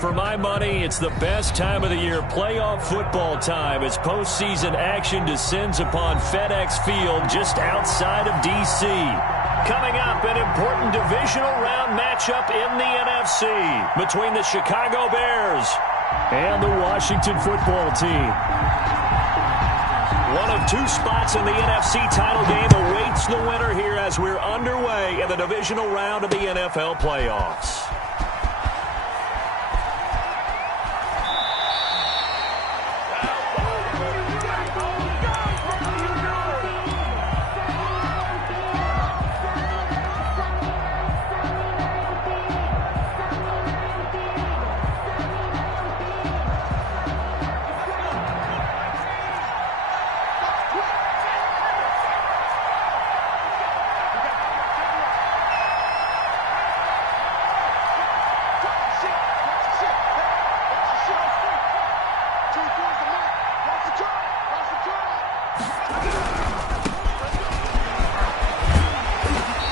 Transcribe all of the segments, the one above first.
For my money, it's the best time of the year, playoff football time, as postseason action descends upon FedEx Field just outside of D.C. Coming up, an important divisional round matchup in the NFC between the Chicago Bears and the Washington football team. One of two spots in the NFC title game awaits the winner here as we're underway in the divisional round of the NFL playoffs.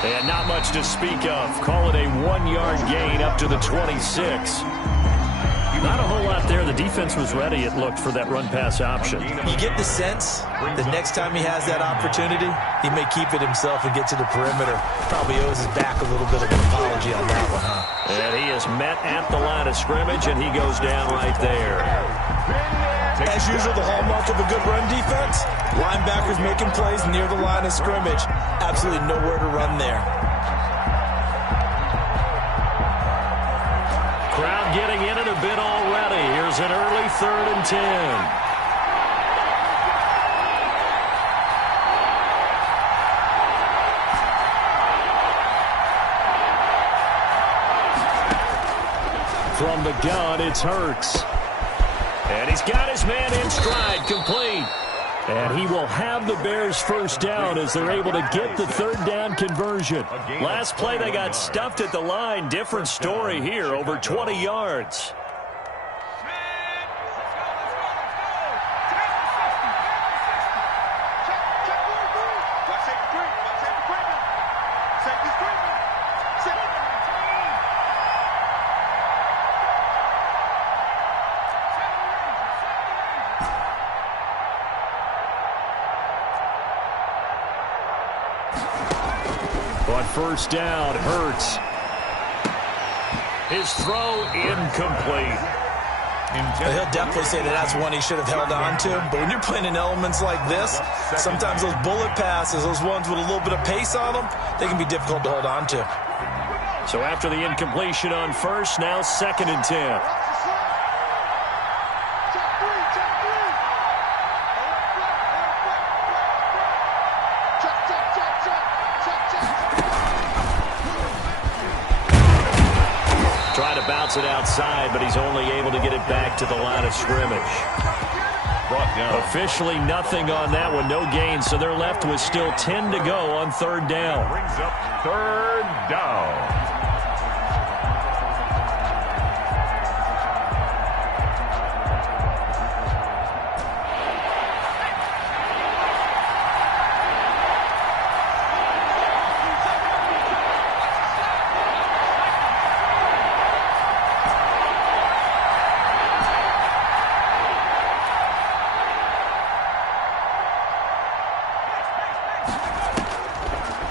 And not much to speak of. Call it a 1-yard gain up to the 26. Not a whole lot there. The defense was ready, it looked, for that run-pass option. You get the sense that next time he has that opportunity, he may keep it himself and get to the perimeter. Probably owes his back a little bit of an apology on that one, huh? And he is met at the line of scrimmage, and he goes down right there. As usual, the hallmark of a good run defense, linebackers making plays near the line of scrimmage. Absolutely nowhere to run there. Crowd getting in it a bit already. Here's an early 3rd and 10. From the gun, it's Hurts. And he's got his man in stride, complete. And he will have the Bears first down as they're able to get the 3rd down conversion. Last play, they got stuffed at the line. Different story here, over 20 yards. On first down, Hurts. His throw incomplete. He'll definitely say that that's one he should have held on to. But when you're playing in elements like this, sometimes those bullet passes, those ones with a little bit of pace on them, they can be difficult to hold on to. So after the incompletion on first, now 2nd and 10. Bounce it outside, but he's only able to get it back to the line of scrimmage. Officially nothing on that one, no gain, so they're left with still 10 to go on 3rd down. Brings up 3rd down.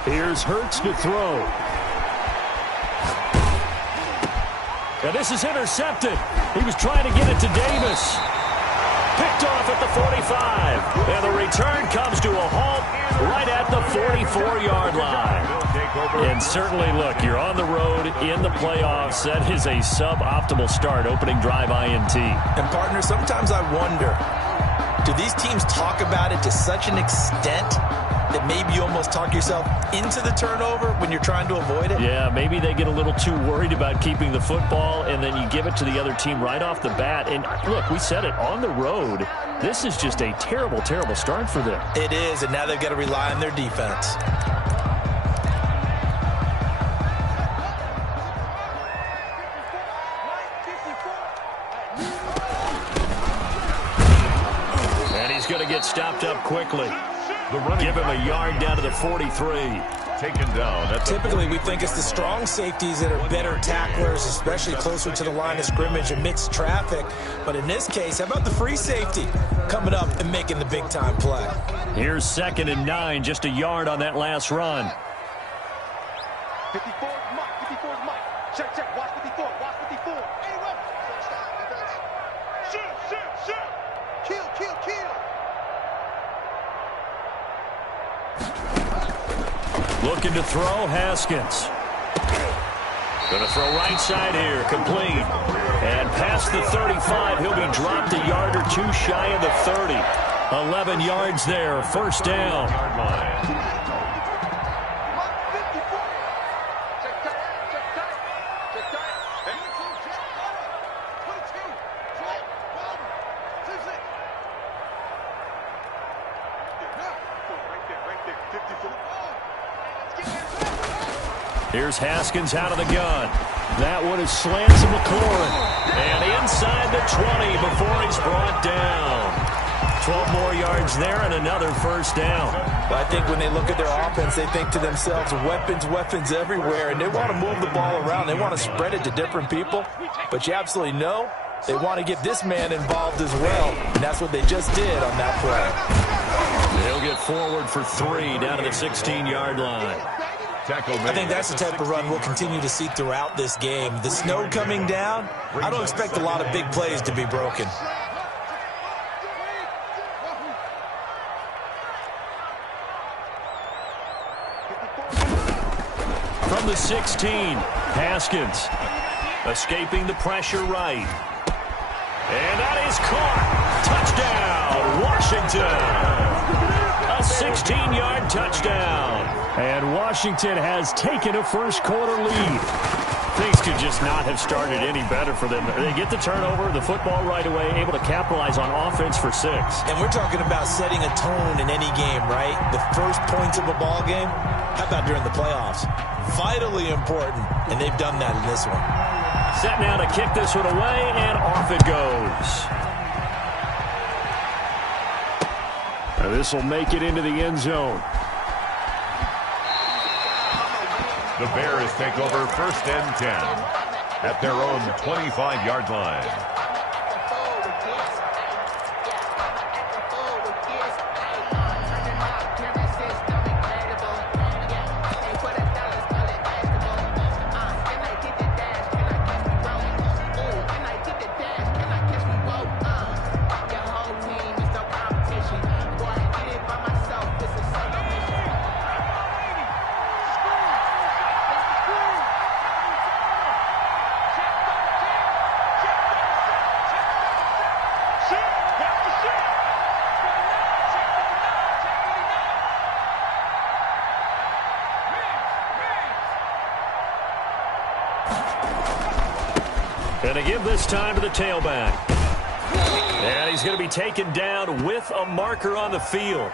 Here's Hurts to throw. And this is intercepted. He was trying to get it to Davis. Picked off at the 45. And the return comes to a halt right at the 44-yard line. And certainly, look, you're on the road in the playoffs. That is a suboptimal start, opening drive INT. And, partner, sometimes I wonder, do these teams talk about it to such an extent that maybe you almost talk yourself into the turnover when you're trying to avoid it? Yeah, maybe they get a little too worried about keeping the football, and then you give it to the other team right off the bat. And look, we said it, on the road, this is just a terrible, terrible start for them. It is, and now they've got to rely on their defense. And he's going to get stopped up quickly. Give him a yard down to the 43. taken down. Typically, we think it's the strong safeties that are better tacklers, especially closer to the line of scrimmage amidst traffic. But in this case, how about the free safety coming up and making the big-time play? Here's 2nd and 9, just a yard on that last run. 54 is Mike. 54 is Mike. Check, check. Watch 54. Watch 54. Hey, run. Shoot, shoot, shoot. Kill, kill, kill. Looking to throw, Haskins. Going to throw right side here, complete. And past the 35, he'll be dropped a yard or two shy of the 30. 11 yards there, first down. Here's Haskins out of the gun. That one is slammed to McLaurin. And inside the 20 before he's brought down. 12 more yards there and another first down. But I think when they look at their offense, they think to themselves, weapons, weapons everywhere. And they want to move the ball around. They want to spread it to different people. But you absolutely know they want to get this man involved as well. And that's what they just did on that play. He'll get forward for 3 down to the 16-yard line. I think that's the type of run we'll continue to see throughout this game. The snow coming down, I don't expect a lot of big plays to be broken. From the 16, Haskins escaping the pressure right. And that is caught. Touchdown, Washington. A 16-yard touchdown. And Washington has taken a first-quarter lead. Things could just not have started any better for them. They get the turnover, the football right away, able to capitalize on offense for 6. And we're talking about setting a tone in any game, right? The first points of a ball game, how about during the playoffs? Vitally important, and they've done that in this one. Set now to kick this one away, and off it goes. Now this will make it into the end zone. The Bears take over 1st and 10 at their own 25-yard line. Going to give this time to the tailback. And he's going to be taken down with a marker on the field.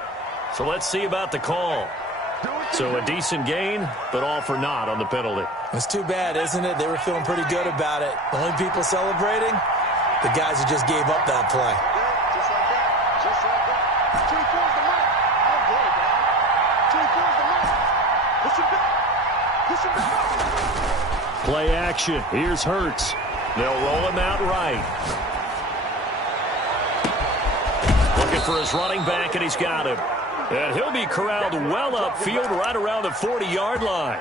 So let's see about the call. So a decent gain, but all for naught on the penalty. It's too bad, isn't it? They were feeling pretty good about it. The only people celebrating, the guys who just gave up that play. Just like that. Just like that. 24 is the mark. Oh, boy, man. 24 is the mark. Push him back. Push him back. Play action. Here's Hurts. They'll roll him out right. Looking for his running back, and he's got him. And he'll be corralled well upfield right around the 40-yard line.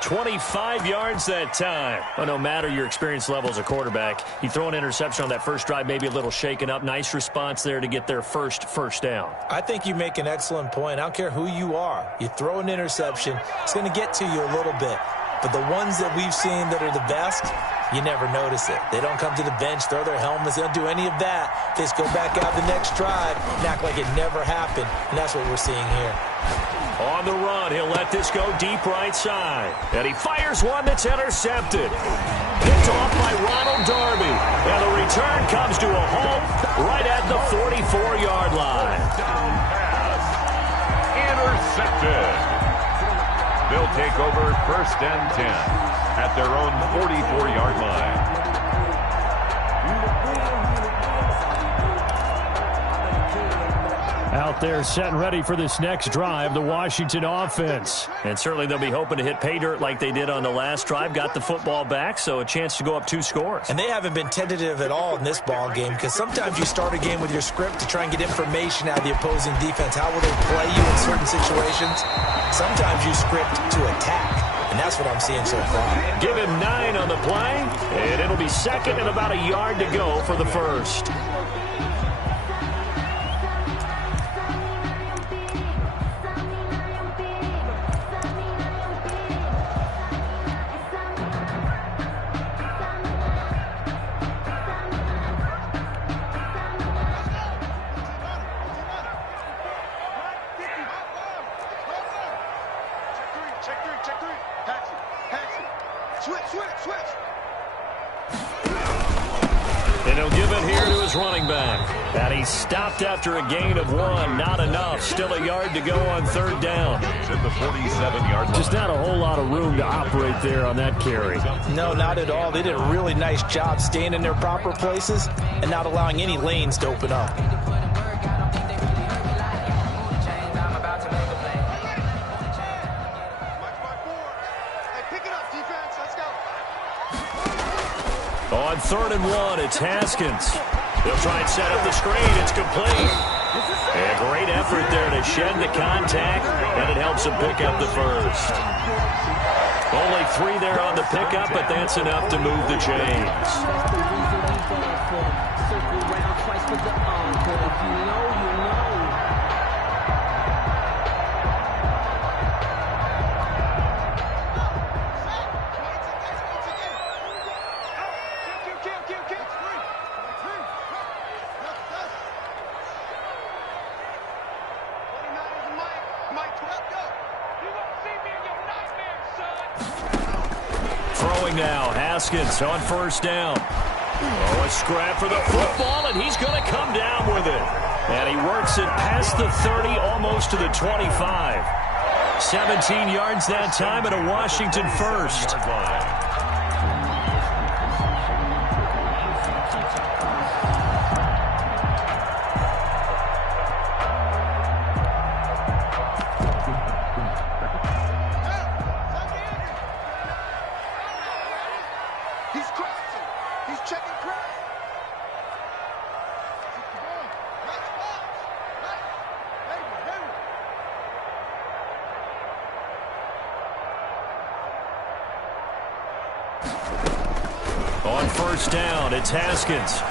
25 yards that time. Well, no matter your experience level as a quarterback, you throw an interception on that first drive, maybe a little shaken up. Nice response there to get their first down. I think you make an excellent point. I don't care who you are. You throw an interception, it's going to get to you a little bit. But the ones that we've seen that are the best, you never notice it. They don't come to the bench, throw their helmets. They don't do any of that. They just go back out the next drive and act like it never happened. And that's what we're seeing here. On the run, he'll let this go deep right side. And he fires one that's intercepted. Picked off by Ronald Darby. And the return comes to a halt right at the 44-yard line. Down pass. Intercepted. They'll take over 1st and 10 at their own 44-yard line. Out there setting ready for this next drive, the Washington offense. And certainly they'll be hoping to hit pay dirt like they did on the last drive. Got the football back, so a chance to go up 2 scores. And they haven't been tentative at all in this ball game, because sometimes you start a game with your script to try and get information out of the opposing defense. How will they play you in certain situations? Sometimes you script to attack, and that's what I'm seeing so far. Give him 9 on the play, and it'll be second and about a yard to go for the first. And he'll give it here to his running back. And he stopped after a gain of 1. Not enough. Still a yard to go on 3rd down. It's at the 47-yard line. Just not a whole lot of room to operate there on that carry. No, not at all. They did a really nice job staying in their proper places and not allowing any lanes to open up. On 3rd and 1, it's Haskins. They'll try and set up the screen. It's complete. A great effort there to shed the contact, and it helps him pick up the first. Only 3 there on the pickup, but that's enough to move the chains. Throwing now, Haskins on 1st down. Oh, a scrap for the football, and he's going to come down with it. And he works it past the 30, almost to the 25. 17 yards that time, and a Washington first. On 1st down, it's Haskins.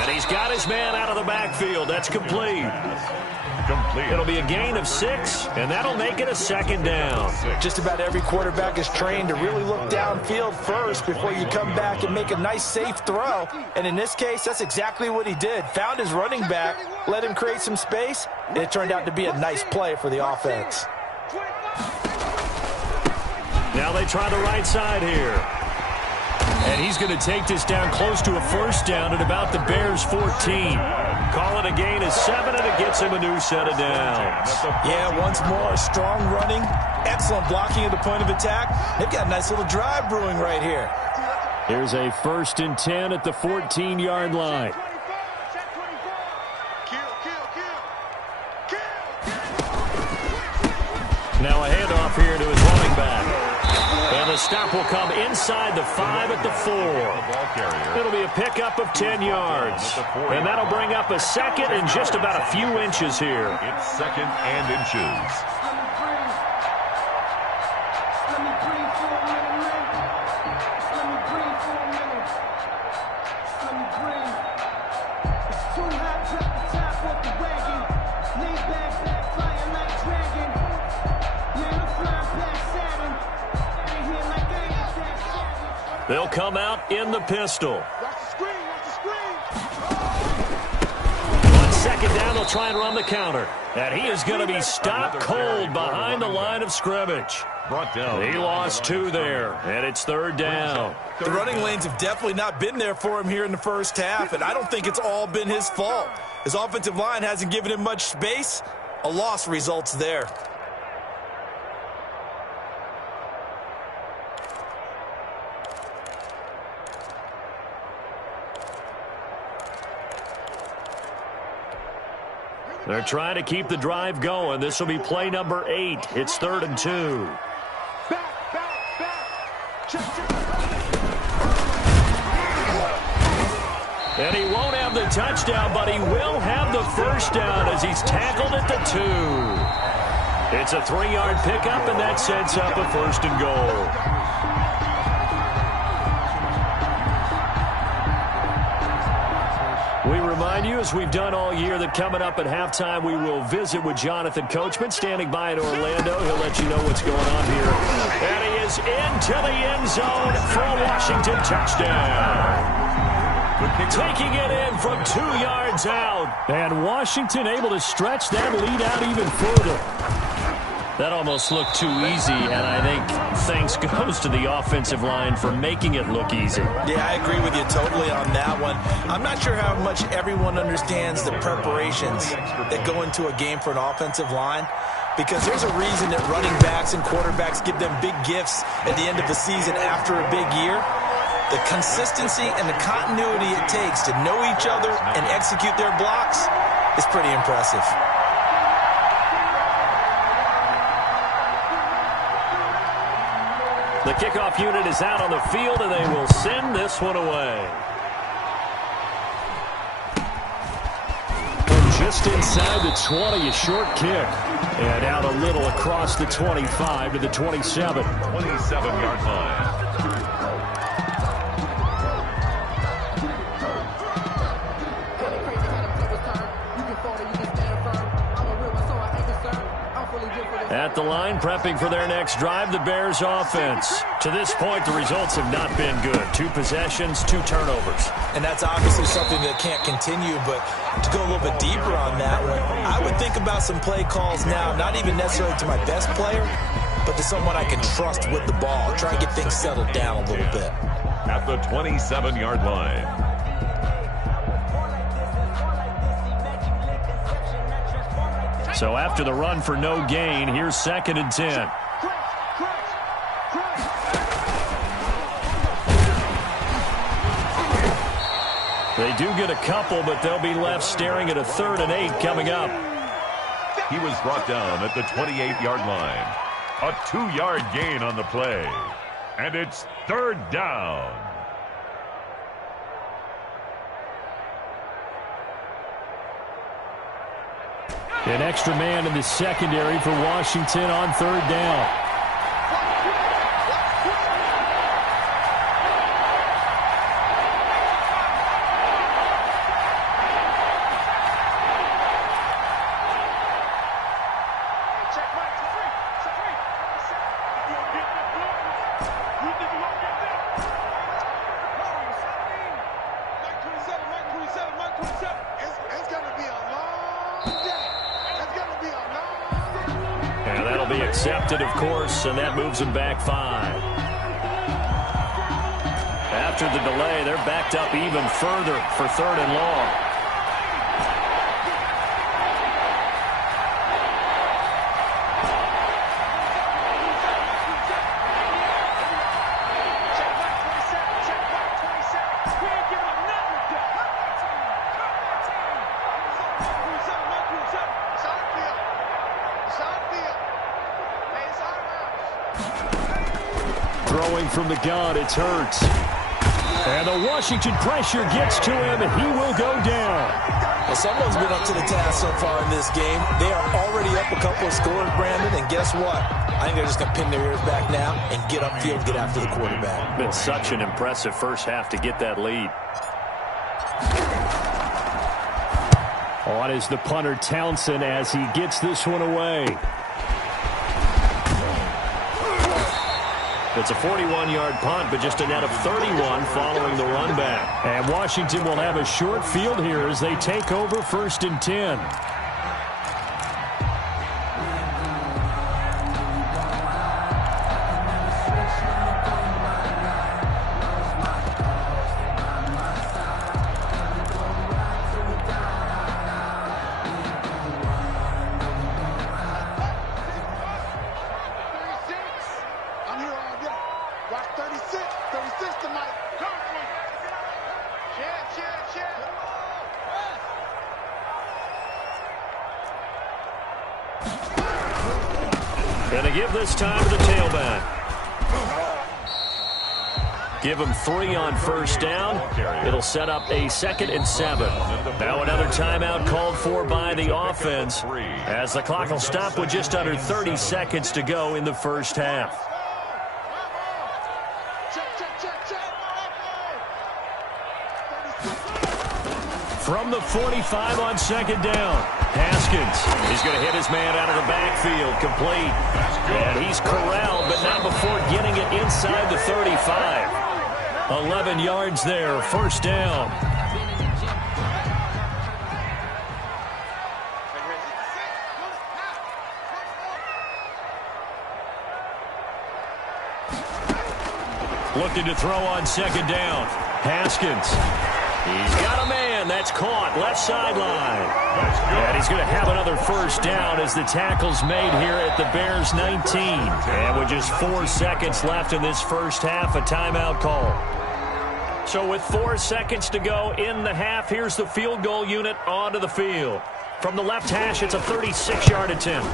And he's got his man out of the backfield. That's complete. It'll be a gain of 6, and that'll make it a 2nd down. Just about every quarterback is trained to really look downfield first before you come back and make a nice, safe throw. And in this case, that's exactly what he did. Found his running back, let him create some space, and it turned out to be a nice play for the offense. Now they try the right side here. And he's going to take this down close to a 1st down at about the Bears' 14. Call it a gain of 7, and it gets him a new set of downs. Yeah, once more, strong running, excellent blocking at the point of attack. They've got a nice little drive brewing right here. Here's a 1st and 10 at the 14-yard line. Now a handoff here to his running back. And the stop will come inside the 5 at the 4. It'll be a pickup of 10 yards. And that'll bring up a 2nd and just about a few inches here. It's 2nd and inches. They'll come out in the pistol. On 2nd down, they'll try and run the counter. And he is going to be stopped cold behind the line of scrimmage. Brought down. He lost 2 there, and it's 3rd down. The running lanes have definitely not been there for him here in the first half, and I don't think it's all been his fault. His offensive line hasn't given him much space. A loss results there. They're trying to keep the drive going. This will be play number 8. It's 3rd and 2. And he won't have the touchdown, but he will have the first down as he's tackled at the 2. It's a 3-yard pickup, and that sets up a 1st and goal. We remind you, as we've done all year, that coming up at halftime, we will visit with Jonathan Coachman, standing by in Orlando. He'll let you know what's going on here. And he is into the end zone for a Washington touchdown. Taking it in from 2 yards out. And Washington able to stretch that lead out even further. That almost looked too easy, and I think thanks goes to the offensive line for making it look easy. Yeah, I agree with you totally on that one. I'm not sure how much everyone understands the preparations that go into a game for an offensive line, because there's a reason that running backs and quarterbacks give them big gifts at the end of the season after a big year. The consistency and the continuity it takes to know each other and execute their blocks is pretty impressive. The kickoff unit is out on the field, and they will send this one away. From just inside the 20, a short kick. And out a little across the 25 to the 27. 27-yard line. At the line, prepping for their next drive, the Bears offense. To this point, the results have not been good. 2 possessions, 2 turnovers. And that's obviously something that can't continue, but to go a little bit deeper on that one, I would think about some play calls now, not even necessarily to my best player, but to someone I can trust with the ball. Try and get things settled down a little bit. At the 27-yard line. So after the run for no gain, here's 2nd and 10. They do get a couple, but they'll be left staring at a 3rd and 8 coming up. He was brought down at the 28-yard line. A 2-yard gain on the play. And it's 3rd down. An extra man in the secondary for Washington on 3rd down. Accepted, of course, and that moves them back 5. After the delay, they're backed up even further for 3rd and long. Throwing from the gun, it's Hurts. And the Washington pressure gets to him, and he will go down. Well, someone's been up to the task so far in this game. They are already up a couple of scores, Brandon, and guess what? I think they're just going to pin their ears back now and get upfield, get after the quarterback. Been such an impressive first half to get that lead. On is the punter, Townsend, as he gets this one away. It's a 41-yard punt, but just a net of 31 following the run back. And Washington will have a short field here as they take over 1st and 10. And they give this time to the tailback. Give him 3 on first down. It'll set up a 2nd and 7. Now another timeout called for by the offense as the clock will stop with just under 30 seconds to go in the first half. From the 45 on 2nd down, Haskins. He's going to hit his man out of the backfield, complete. And he's corralled, but not before getting it inside the 35. 11 yards there, first down. Looking to throw on 2nd down. Haskins. He's got a man. That's caught. Left sideline. And he's going to have another first down as the tackle's made here at the Bears 19. And with just 4 seconds left in this first half, a timeout call. So with 4 seconds to go in the half, here's the field goal unit onto the field. From the left hash, it's a 36-yard attempt.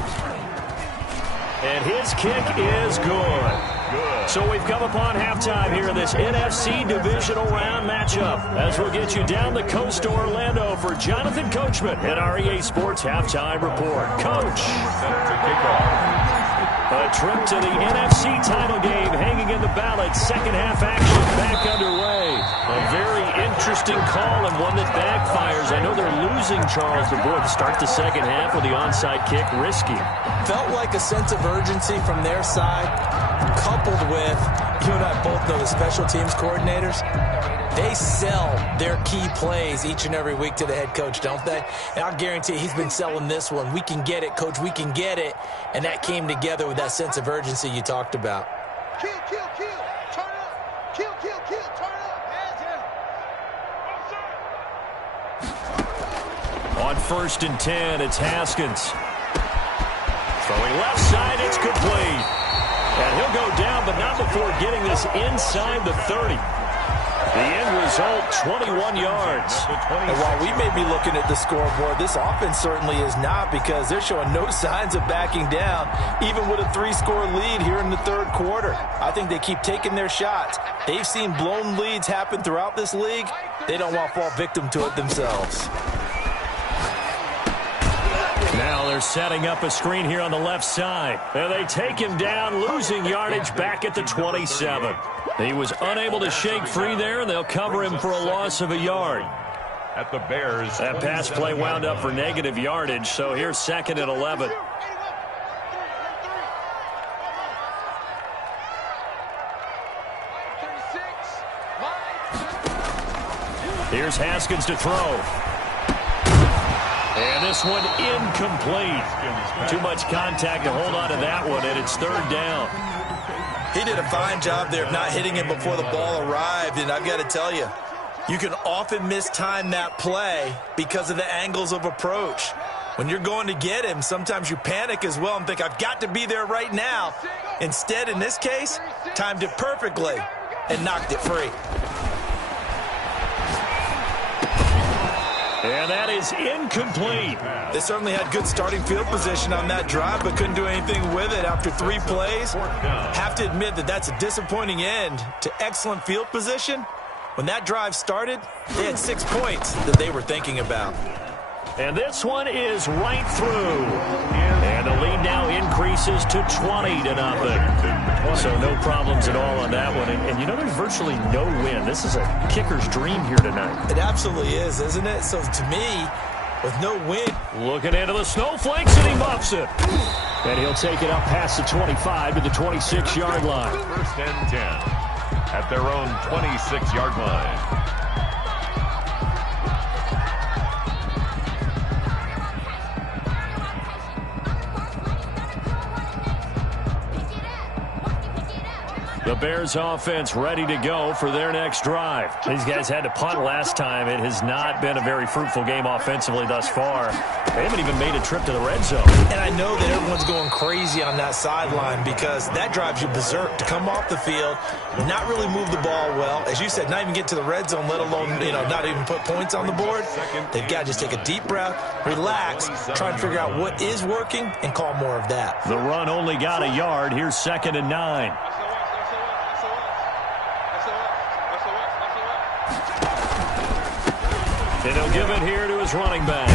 And his kick is good. So we've come upon halftime here in this NFC Divisional Round matchup as we'll get you down the coast to Orlando for Jonathan Coachman at our EA Sports Halftime Report. Coach. A trip to the NFC title game hanging in the balance. Second half action back underway. A very interesting call and one that backfires. I know they're losing Charles, but boy, to start the second half with the onside kick, risky. Felt like a sense of urgency from their side, coupled with, you and I both know the special teams coordinators. They sell their key plays each and every week to the head coach, don't they? And I'll guarantee he's been selling this one. We can get it, coach, we can get it. And that came together with that sense of urgency you talked about. Kill, kill, kill. Turn up. Kill, kill, kill. Turn up. Hands down. On 1st and 10, it's Haskins. Throwing left side, it's complete. And he'll go down, but not before getting this inside the 30. The end result, 21 yards. And while we may be looking at the scoreboard, this offense certainly is not, because they're showing no signs of backing down, even with a 3-score lead here in the 3rd quarter. I think they keep taking their shots. They've seen blown leads happen throughout this league. They don't want to fall victim to it themselves. Now they're setting up a screen here on the left side. And they take him down, losing yardage back at the 27. He was unable to shake free there, and they'll cover him for a loss of a yard. At the Bears. That pass play wound up for negative yardage, so here's 2nd and 11. Here's Haskins to throw. And this one incomplete. Too much contact to hold on to that one, and it's 3rd down. He did a fine job there of not hitting him before the ball arrived, and I've got to tell you, you can often mistime that play because of the angles of approach. When you're going to get him, sometimes you panic as well and think, I've got to be there right now. Instead, in this case, timed it perfectly and knocked it free. And that is incomplete. They certainly had good starting field position on that drive, but couldn't do anything with it after 3 plays. Have to admit that that's a disappointing end to excellent field position. When that drive started, they had 6 points that they were thinking about. And this one is right through. And the lead now increases to 20-0. So no problems at all on that one. And you know, there's virtually no win. This is a kicker's dream here tonight. It absolutely is, isn't it? So to me, with no win. Looking into the snowflakes, and he muffs it. And he'll take it up past the 25 to the 26-yard line. 1st and 10 at their own 26-yard line. The Bears offense ready to go for their next drive. These guys had to punt last time. It has not been a very fruitful game offensively thus far. They haven't even made a trip to the red zone. And I know that everyone's going crazy on that sideline because that drives you berserk to come off the field, not really move the ball well. As you said, not even get to the red zone, let alone, not even put points on the board. They've got to just take a deep breath, relax, try and figure out what is working, and call more of that. The run only got a yard. Here's 2nd and 9. And he'll give it here to his running back.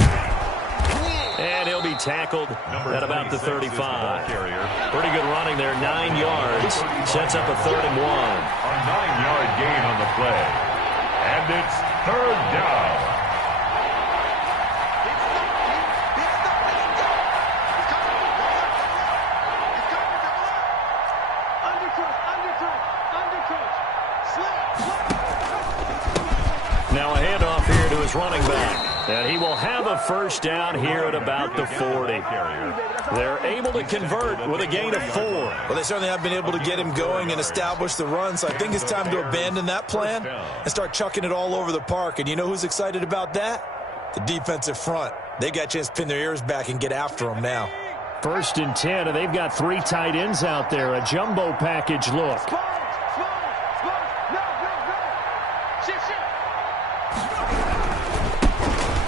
And he'll be tackled at about the 35. Pretty good running there, 9 yards. Sets up a 3rd and 1. A 9-yard gain on the play. And it's 3rd down. Now a handoff here to his running back. And he will have a 1st down here at about the 40. They're able to convert with a gain of 4. Well, they certainly have been able to get him going and establish the run, so I think it's time to abandon that plan and start chucking it all over the park. And you know who's excited about that? The defensive front. They got a chance to pin their ears back and get after him now. 1st and 10, and they've got 3 tight ends out there. A jumbo package look.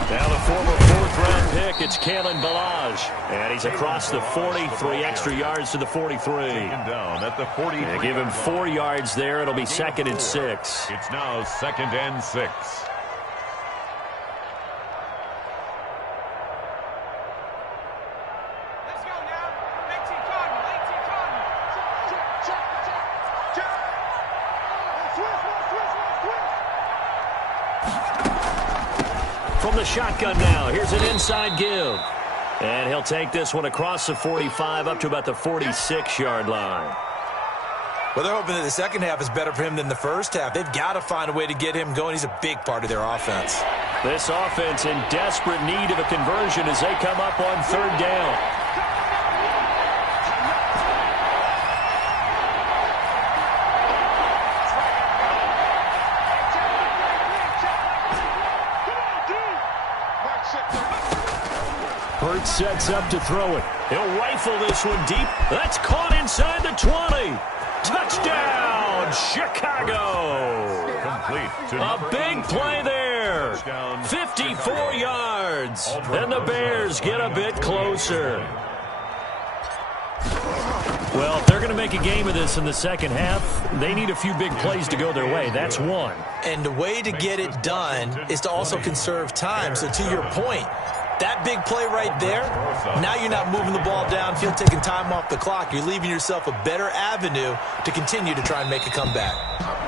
Now the former 4th-round pick, it's Kalen Ballage. And he's across the 40, 3 extra yards to the 43. Down at the 40. They give him 4 yards there. It'll be 2nd and 6. It's now 2nd and 6. From the shotgun now, here's an inside give. And he'll take this one across the 45 up to about the 46-yard line. Well, they're hoping that the second half is better for him than the first half. They've got to find a way to get him going. He's a big part of their offense. This offense in desperate need of a conversion as they come up on 3rd down. Hurts sets up to throw it. He'll rifle this one deep. That's caught inside the 20. Touchdown, Chicago. Complete to A big play there. 54 yards. And the Bears get a bit closer. Well, if they're going to make a game of this in the second half, they need a few big plays to go their way. That's one. And the way to get it done is to also conserve time. So to your point, that big play right there, now you're not moving the ball downfield, taking time off the clock. You're leaving yourself a better avenue to continue to try and make a comeback.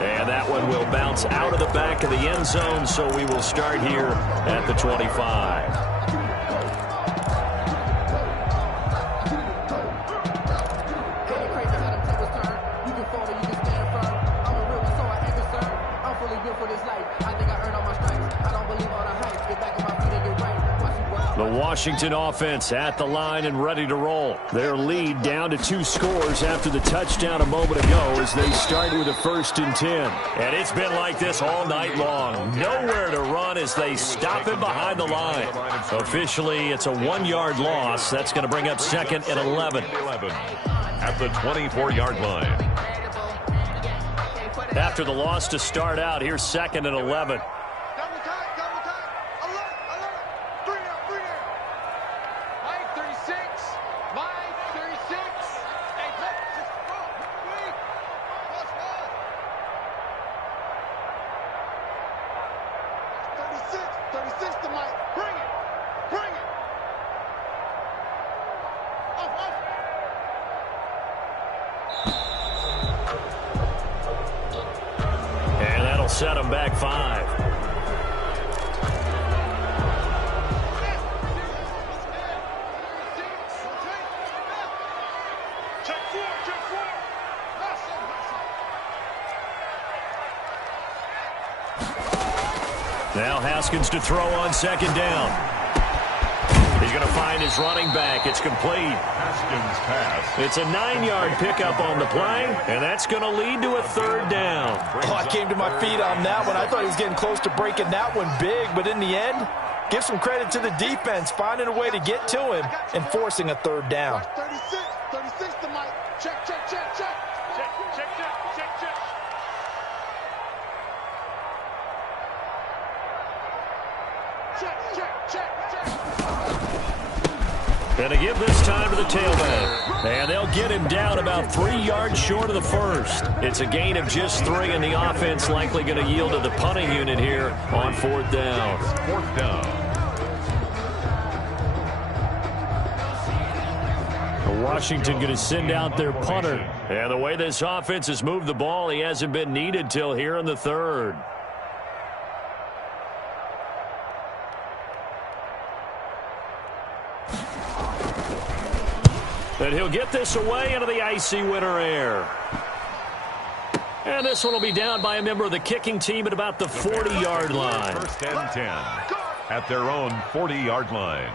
And that one will bounce out of the back of the end zone, so we will start here at the 25. The Washington offense at the line and ready to roll. Their lead down to 2 scores after the touchdown a moment ago as they start with a 1st and 10. And it's been like this all night long. Nowhere to run as they stop him behind the line. Officially, it's a 1-yard loss. That's going to bring up 2nd and 11. At the 24-yard line. After the loss to start out, here's 2nd and 11. Set him back 5. Now Haskins to throw on 2nd down. He's going to find his running back. It's complete. Haskins' pass. It's a 9-yard pickup on the play, and that's going to lead to a third down. Oh, I came to my feet on that one. I thought he was getting close to breaking that one big, but in the end, give some credit to the defense, finding a way to get to him and forcing a third down. 36 to Mike. Check, check, check, check. Check, check, check, check, check. Check, check, check, check. Going to give this time to the tailback. And they'll get him down about 3 yards short of the first. It's a gain of just 3, and the offense likely going to yield to the punting unit here on 4th down. 4th down. Washington going to send out their punter. And the way this offense has moved the ball, he hasn't been needed till here in the 3rd. And he'll get this away into the icy winter air. And this one will be down by a member of the kicking team at about the 40-yard line. 1st and 10 at their own 40-yard line.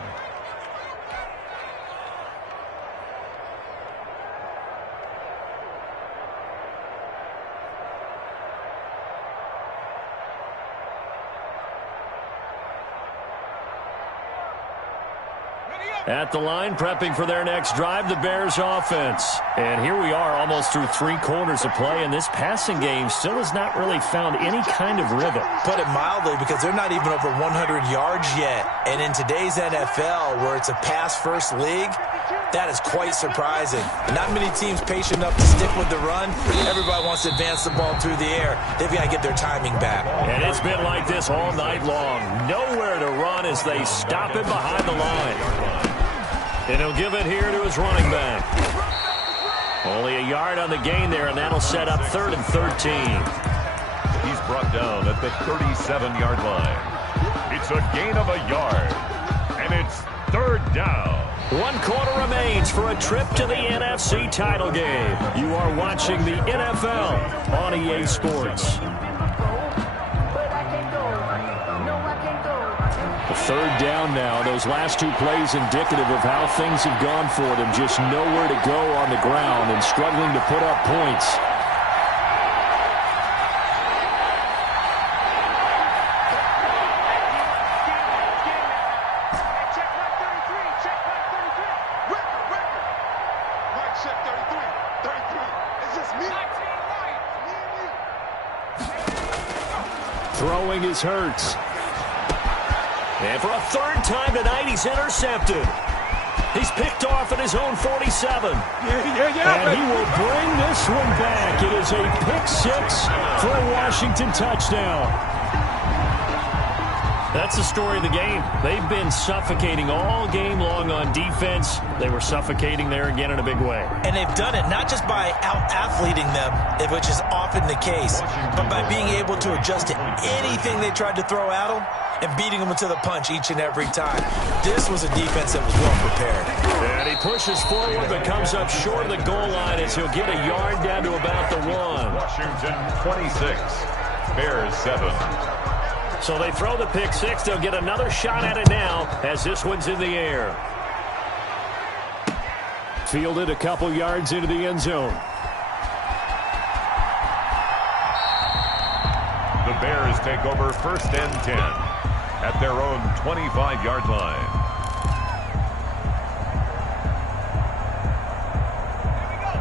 At the line, prepping for their next drive, the Bears offense. And here we are almost through 3 quarters of play, and this passing game still has not really found any kind of rhythm. Put it mildly, because they're not even over 100 yards yet. And in today's NFL, where it's a pass-first league, that is quite surprising. Not many teams patient enough to stick with the run. Everybody wants to advance the ball through the air. They've got to get their timing back. And it's been like this all night long. Nowhere to run as they stop him behind the line. And he'll give it here to his running back. Only a yard on the gain there, and that'll set up 3rd and 13. He's brought down at the 37-yard line. It's a gain of a yard, and it's 3rd down. 1 quarter remains for a trip to the NFC title game. You are watching the NFL on EA Sports. 3rd down now. Those last 2 plays indicative of how things have gone for them. Just nowhere to go on the ground and struggling to put up points. Throwing is Hurts. And for a 3rd time tonight, he's intercepted. He's picked off at his own 47. And he will bring this one back. It is a pick-6 for a Washington touchdown. That's the story of the game. They've been suffocating all game long on defense. They were suffocating there again in a big way. And they've done it not just by out-athleting them, which is often the case, but by being able to adjust to anything they tried to throw at them and beating them to the punch each and every time. This was a defense that was well prepared. And he pushes forward but comes up short of the goal line as he'll get a yard down to about the 1. Washington 26, Bears 7. So they throw the pick-6. They'll get another shot at it now as this one's in the air. Fielded a couple yards into the end zone. The Bears take over 1st and 10 at their own 25-yard line.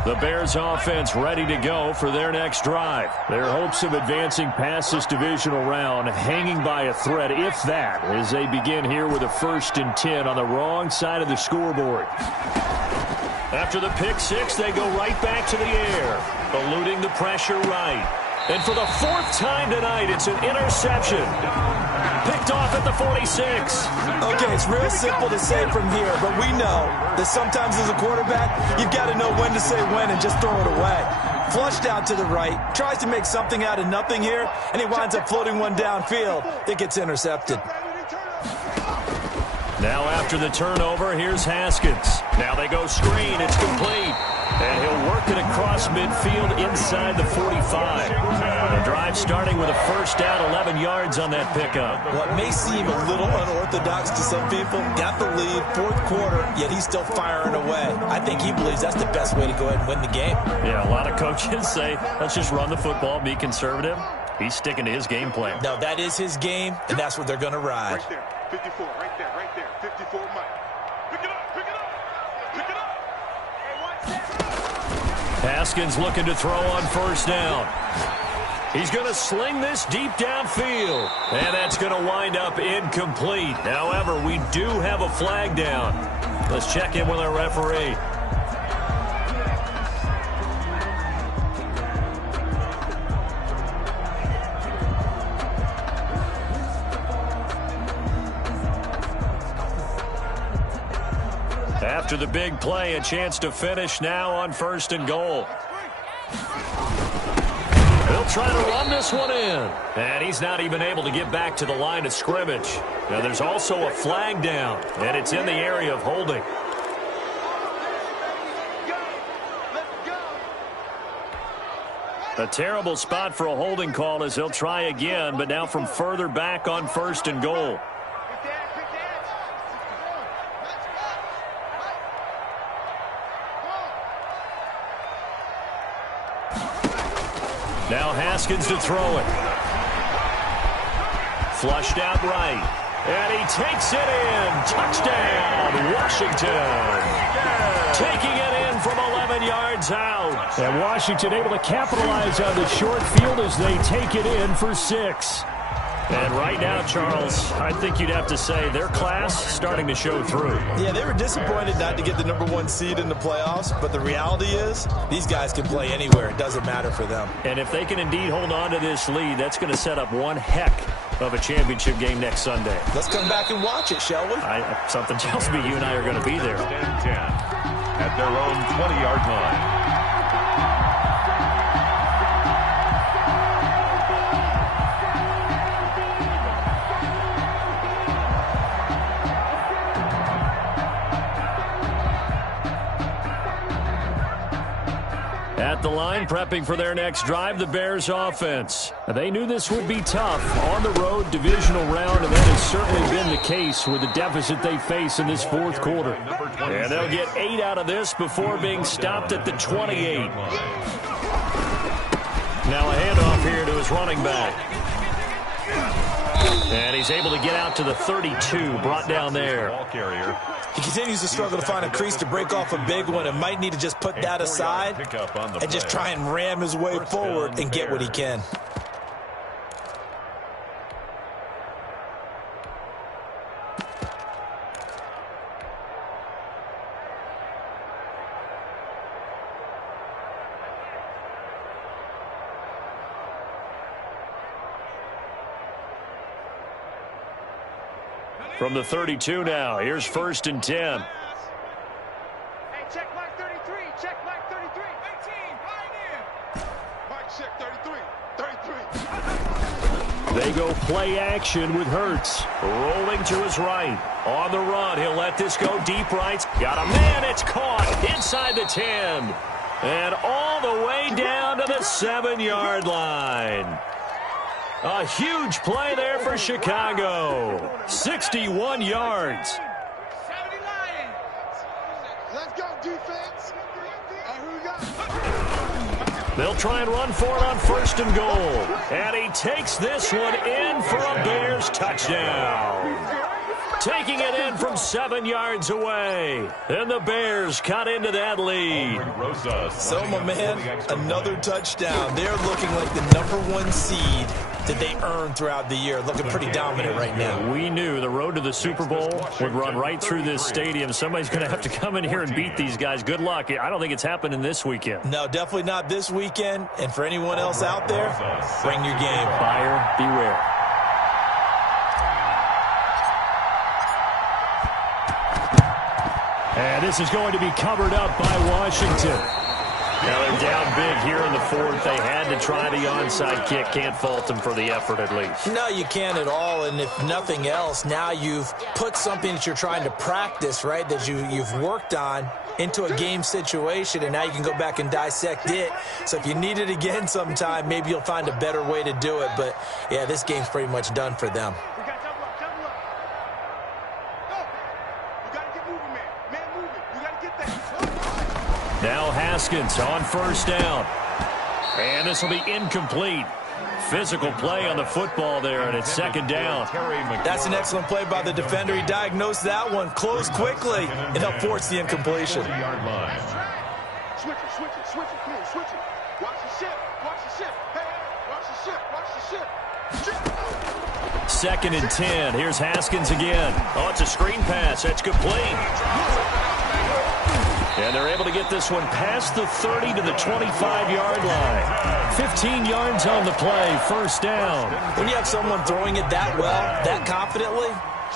The Bears offense ready to go for their next drive. Their hopes of advancing past this divisional round hanging by a thread, if that, as they begin here with a 1st and 10 on the wrong side of the scoreboard. After the pick-6, they go right back to the air, eluding the pressure right. And for the 4th time tonight, it's an interception. Picked off at the 46. Okay, it's real simple to say from here, but we know that sometimes as a quarterback, you've got to know when to say when and just throw it away. Flushed out to the right, tries to make something out of nothing here, and he winds up floating one downfield that gets intercepted. Now after the turnover, here's Haskins. Now they go screen. It's complete. And he'll work it across midfield inside the 45. The drive starting with a first down, 11 yards on that pickup. What may seem a little unorthodox to some people, got the lead, fourth quarter, yet he's still firing away. I think he believes that's the best way to go ahead and win the game. Yeah, a lot of coaches say, let's just run the football, be conservative. He's sticking to his game plan. No, that is his game, and that's what they're going to ride. Right there, 54, right there, 54, Mike. Pick it up, pick it up, pick it up. Hey, watch that. Haskins looking to throw on first down. He's going to sling this deep downfield. And that's going to wind up incomplete. However, we do have a flag down. Let's check in with our referee. After the big play, a chance to finish now on first and goal. He'll try to run this one in. And he's not even able to get back to the line of scrimmage. Now, there's also a flag down, and it's in the area of holding. A terrible spot for a holding call as he'll try again, but now from further back on first and goal. Now Haskins to throw it. Flushed out right. And he takes it in. Touchdown, Washington. Taking it in from 11 yards out. And Washington able to capitalize on the short field as they take it in for 6. And right now, Charles, I think you'd have to say their class starting to show through. Yeah, they were disappointed not to get the #1 seed in the playoffs, but the reality is these guys can play anywhere. It doesn't matter for them. And if they can indeed hold on to this lead, that's going to set up one heck of a championship game next Sunday. Let's come back and watch it, shall we? Something tells me you and I are going to be there. 10 at their own 20-yard line. At the line, prepping for their next drive, the Bears offense. They knew this would be tough. On the road, divisional round, and that has certainly been the case with the deficit they face in this fourth quarter. And they'll get 8 out of this before being stopped at the 28. Now a handoff here to his running back. And he's able to get out to the 32, brought down there. He continues to struggle to find a crease to break off a big one and might need to just put that aside and just try and ram his way forward and get what he can. From the 32 now, here's first and 10. Hey, check Mike 33. Check Mike 33. 18, right in. Mike, check 33. 33. They go play action with Hurts. Rolling to his right. On the run, he'll let this go deep right. Got a man, it's caught inside the 10. And all the way down to the 7-yard line. A huge play there for Chicago. 61 yards. 70 Lions. Let's go, defense. Who we got? They'll try and run for it on first and goal. And he takes this one in for a Bears touchdown. Taking it in from 7 yards away. And the Bears cut into that lead. So, my man, another touchdown. They're looking like the #1 seed that they earned throughout the year. Looking pretty dominant right now. We knew the road to the Super Bowl would run right through this stadium. Somebody's going to have to come in here and beat these guys. Good luck. I don't think it's happening this weekend. No, definitely not this weekend. And for anyone else out there, bring your game. Buyer beware. And this is going to be covered up by Washington. Now they're down big here in the fourth. They had to try the onside kick. Can't fault them for the effort at least. No, you can't at all. And if nothing else, now you've put something that you're trying to practice, right, that you've worked on into a game situation, and now you can go back and dissect it. So if you need it again sometime, maybe you'll find a better way to do it. But, yeah, this game's pretty much done for them. Now Haskins on first down. And this will be incomplete. Physical play on the football there, and it's second down. That's an excellent play by the defender. He diagnosed that one, closed quickly, and helped force the incompletion. Switch it, come on, switch it. Watch the ship, hey, watch the ship. Second and 10. Here's Haskins again. Oh, it's a screen pass. That's complete. And they're able to get this one past the 30 to the 25-yard line. 15 yards on the play, first down. When you have someone throwing it that well, that confidently,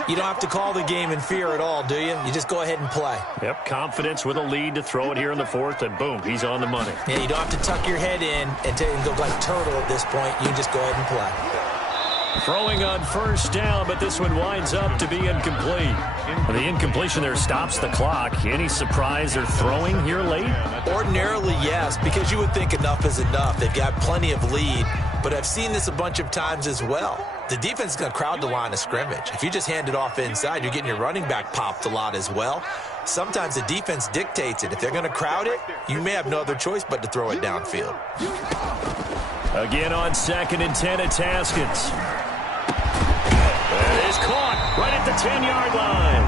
you don't have to call the game in fear at all, do you? You just go ahead and play. Yep, confidence with a lead to throw it here in the fourth, and boom, he's on the money. Yeah, you don't have to tuck your head in and go like turtle at this point. You can just go ahead and play. Throwing on first down, but this one winds up to be incomplete. The incompletion there stops the clock. Any surprise they're throwing here late? Ordinarily, yes, because you would think enough is enough. They've got plenty of lead, but I've seen this a bunch of times as well. The defense is going to crowd the line of scrimmage. If you just hand it off inside, you're getting your running back popped a lot as well. Sometimes the defense dictates it. If they're going to crowd it, you may have no other choice but to throw it downfield. Again on second and 10, it's Haskins. It is caught right at the 10-yard line.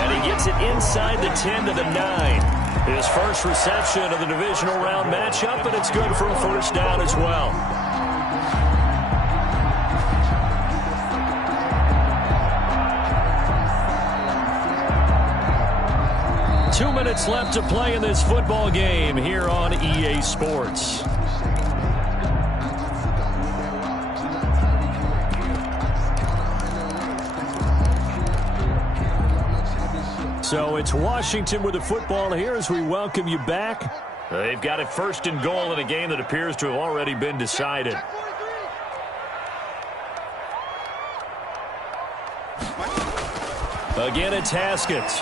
And he gets it inside the 10 to the 9. His first reception of the divisional round matchup, and it's good for a first down as well. Two minutes left to play in this football game here on EA Sports. So it's Washington with the football here as we welcome you back. They've got it first and goal in a game that appears to have already been decided. Again, it's Haskins.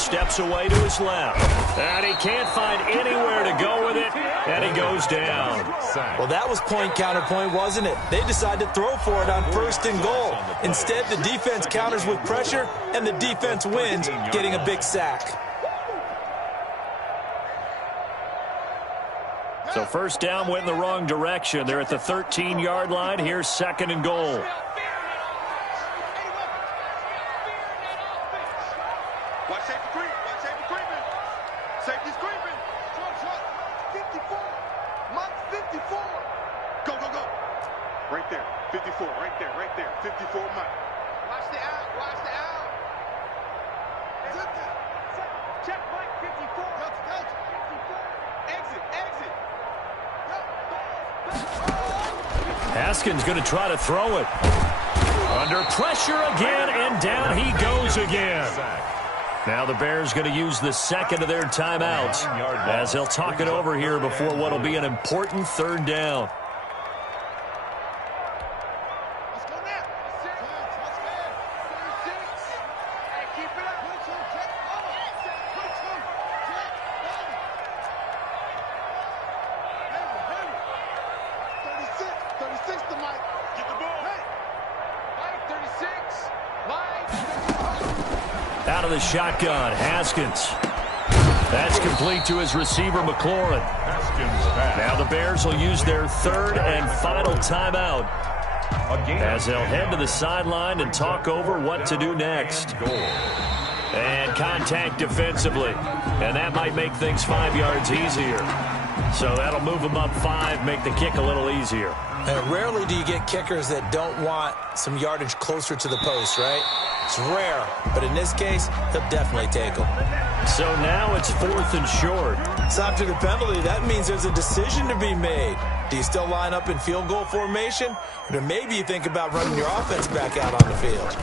Steps away to his left. And he can't find anywhere to go with it. And he goes down. Well, that was point counterpoint, wasn't it? They decided to throw for it on first and goal. Instead, the defense counters with pressure, and the defense wins, getting a big sack. So first down went in the wrong direction. They're at the 13-yard line. Here's second and goal. Right there, 54, right there, 54 Mike. Watch the out. Check Mike, 54. Exit. Haskins going to try to throw it. Under pressure again, and down he goes again. Now the Bears going to use the second of their timeouts as they'll talk it over here before what will be an important third down. Out of the shotgun, Haskins. That's complete to his receiver, McLaurin. Now the Bears will use their third and final timeout as they'll head to the sideline and talk over what to do next. And contact defensively. And that might make things 5 yards easier. So that'll move them up 5, make the kick a little easier. And rarely do you get kickers that don't want some yardage closer to the post, right? It's rare, but in this case, he'll definitely take them. So now it's 4th and short. So after the penalty, that means there's a decision to be made. Do you still line up in field goal formation? Or maybe you think about running your offense back out on the field?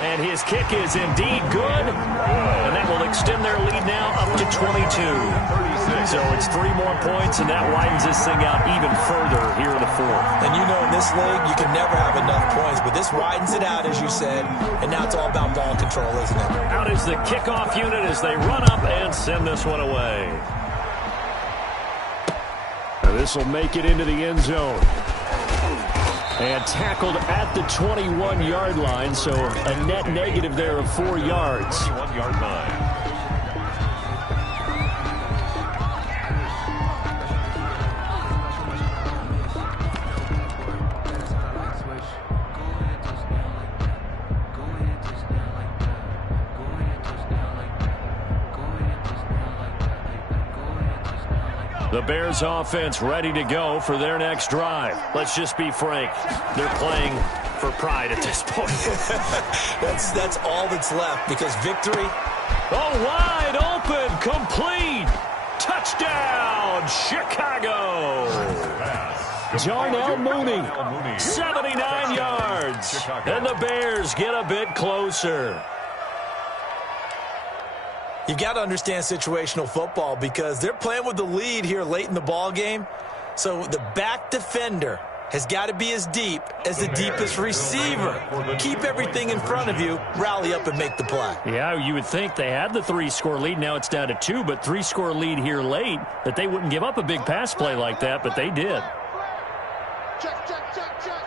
And his kick is indeed good. And that will extend their lead now up to 22. So it's 3 more points, and that widens this thing out even further here in the fourth. And you know in this league, you can never have enough points, but this widens it out, as you said, and now it's all about ball control, isn't it? Out is the kickoff unit as they run up and send this one away. This will make it into the end zone. And tackled at the 21-yard line, so a net negative there of 4 yards. 21-yard line. The Bears offense ready to go for their next drive. Let's just be frank. They're playing for pride at this point. That's all that's left, because victory. Oh, wide open, complete. Touchdown, Chicago. Darnell Mooney. 79 yards. And the Bears get a bit closer. You've got to understand situational football, because they're playing with the lead here late in the ball game. So the back defender has got to be as deep as the deepest receiver. Keep everything in front of you, rally up and make the play. Yeah, you would think they had the 3-score lead. Now it's down to 2, but 3-score lead here late, that they wouldn't give up a big pass play like that, but they did. Check, check, check, check.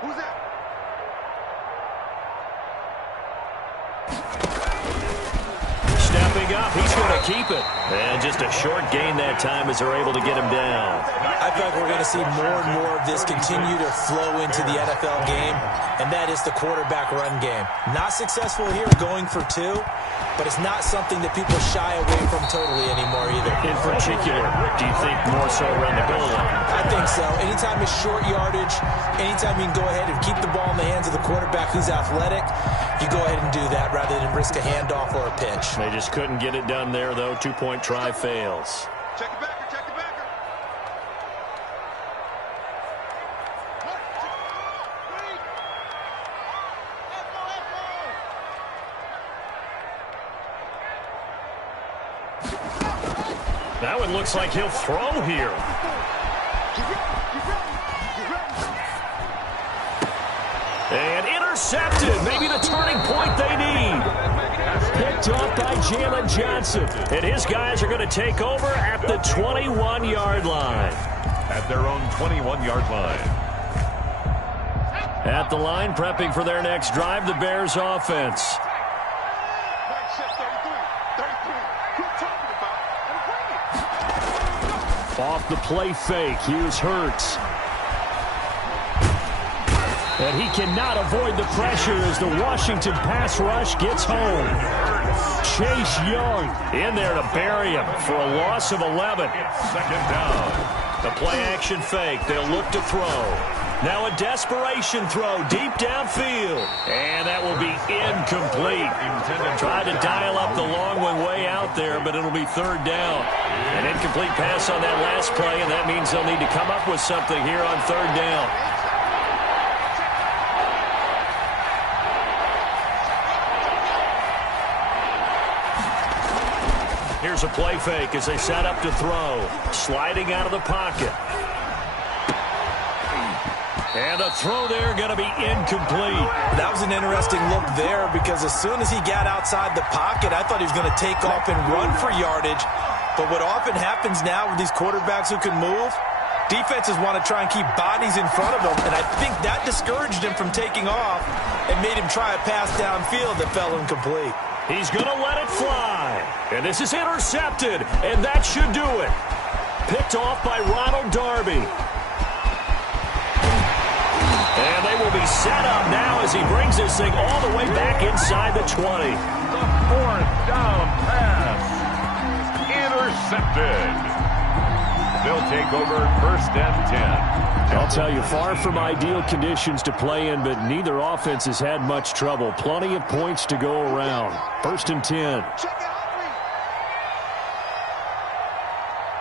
Who's that? Stepping up, he's going to keep it. And just a short gain that time as they're able to get him down. I feel like we're going to see more and more of this continue to flow into the NFL game, and that is the quarterback run game. Not successful here going for 2, but it's not something that people shy away from totally anymore either. In particular, do you think more so around the goal line? I think so. Anytime it's short yardage, anytime you can go ahead and keep the ball in the hands of the quarterback who's athletic, you go ahead and do that rather than risk a handoff or a pitch. They just couldn't get it done there, though. 2-point try fails. Check the backer, check the backer. That one looks like he'll throw here. And intercepted. Maybe the turning point they need. Picked up by Jalen Johnson. And his guys are going to take over at the 21-yard line. At their own 21-yard line. At the line, prepping for their next drive, the Bears offense. Off the play fake, here's Hurts. And he cannot avoid the pressure as the Washington pass rush gets home. Chase Young in there to bury him for a loss of 11. Second down. The play-action fake. They'll look to throw. Now a desperation throw deep downfield. And that will be incomplete. Tried to dial up the long one way out there, but it'll be third down. An incomplete pass on that last play, and that means they'll need to come up with something here on third down. Here's a play fake as they set up to throw. Sliding out of the pocket. And a throw there going to be incomplete. That was an interesting look there, because as soon as he got outside the pocket, I thought he was going to take off and run for yardage. But what often happens now with these quarterbacks who can move, defenses want to try and keep bodies in front of them, and I think that discouraged him from taking off and made him try a pass downfield that fell incomplete. He's going to let it fly. And this is intercepted, and that should do it. Picked off by Ronald Darby. And they will be set up now as he brings this thing all the way back inside the 20. The fourth down pass. Intercepted. They'll take over first and 10. I'll tell you, far from ideal conditions to play in, but neither offense has had much trouble. Plenty of points to go around. First and 10.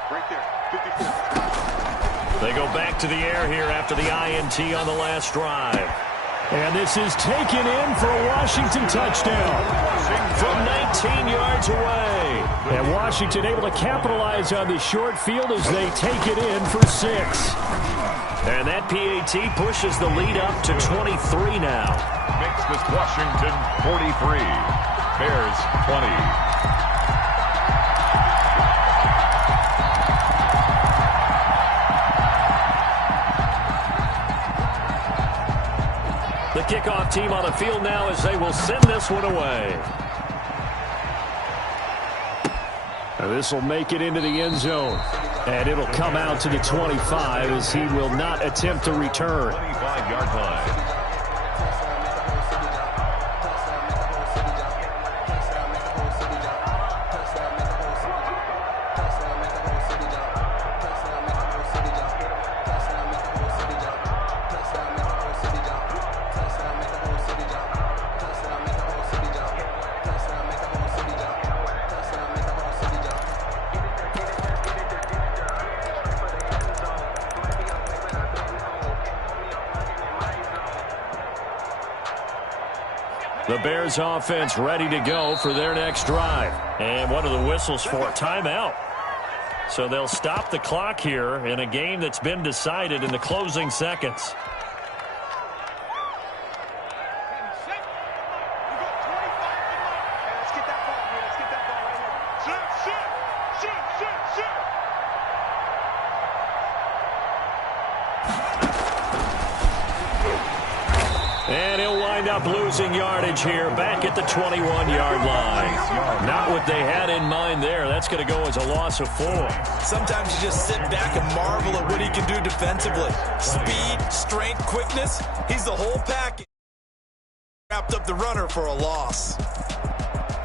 Right there, 54. They go back to the air here after the INT on the last drive. And this is taken in for a Washington touchdown from 19 yards away. And Washington able to capitalize on the short field as they take it in for 6. And that PAT pushes the lead up to 23 now. Makes this Washington 43. Bears 20. The kickoff team on the field now as they will send this one away. And this will make it into the end zone. And it'll come out to the 25 as he will not attempt to return. 25-yard line. The Bears offense ready to go for their next drive. And what are the whistles for? Timeout. So they'll stop the clock here in a game that's been decided in the closing seconds. And he'll wind up losing yardage here back at the 21-yard line. Not what they had in mind there. That's going to go as a loss of 4. Sometimes you just sit back and marvel at what he can do defensively. Speed, strength, quickness. He's the whole package. Wrapped up the runner for a loss.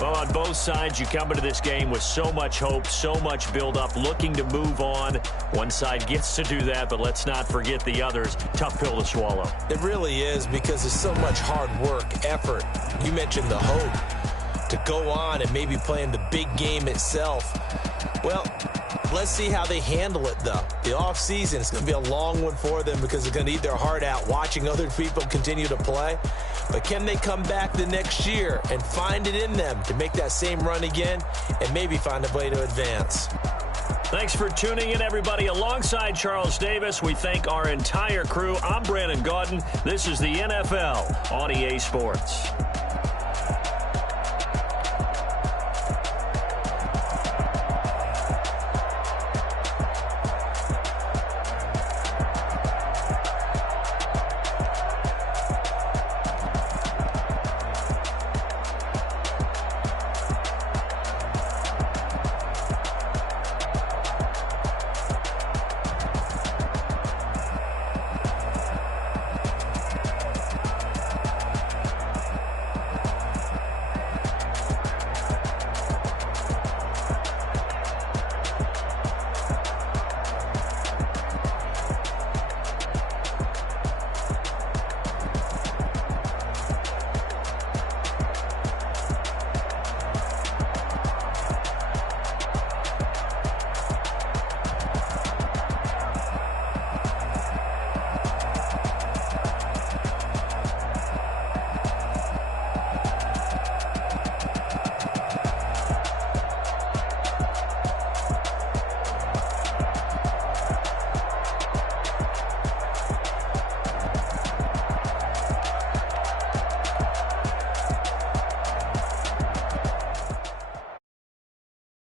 Well, on both sides, you come into this game with so much hope, so much build-up, looking to move on. One side gets to do that, but let's not forget the others. Tough pill to swallow. It really is, because there's so much hard work, effort. You mentioned the hope to go on and maybe play in the big game itself. Well, let's see how they handle it, though. The offseason is going to be a long one for them because they're going to eat their heart out watching other people continue to play. But can they come back the next year and find it in them to make that same run again and maybe find a way to advance? Thanks for tuning in, everybody. Alongside Charles Davis, we thank our entire crew. I'm Brandon Gaudin. This is the NFL on EA Sports.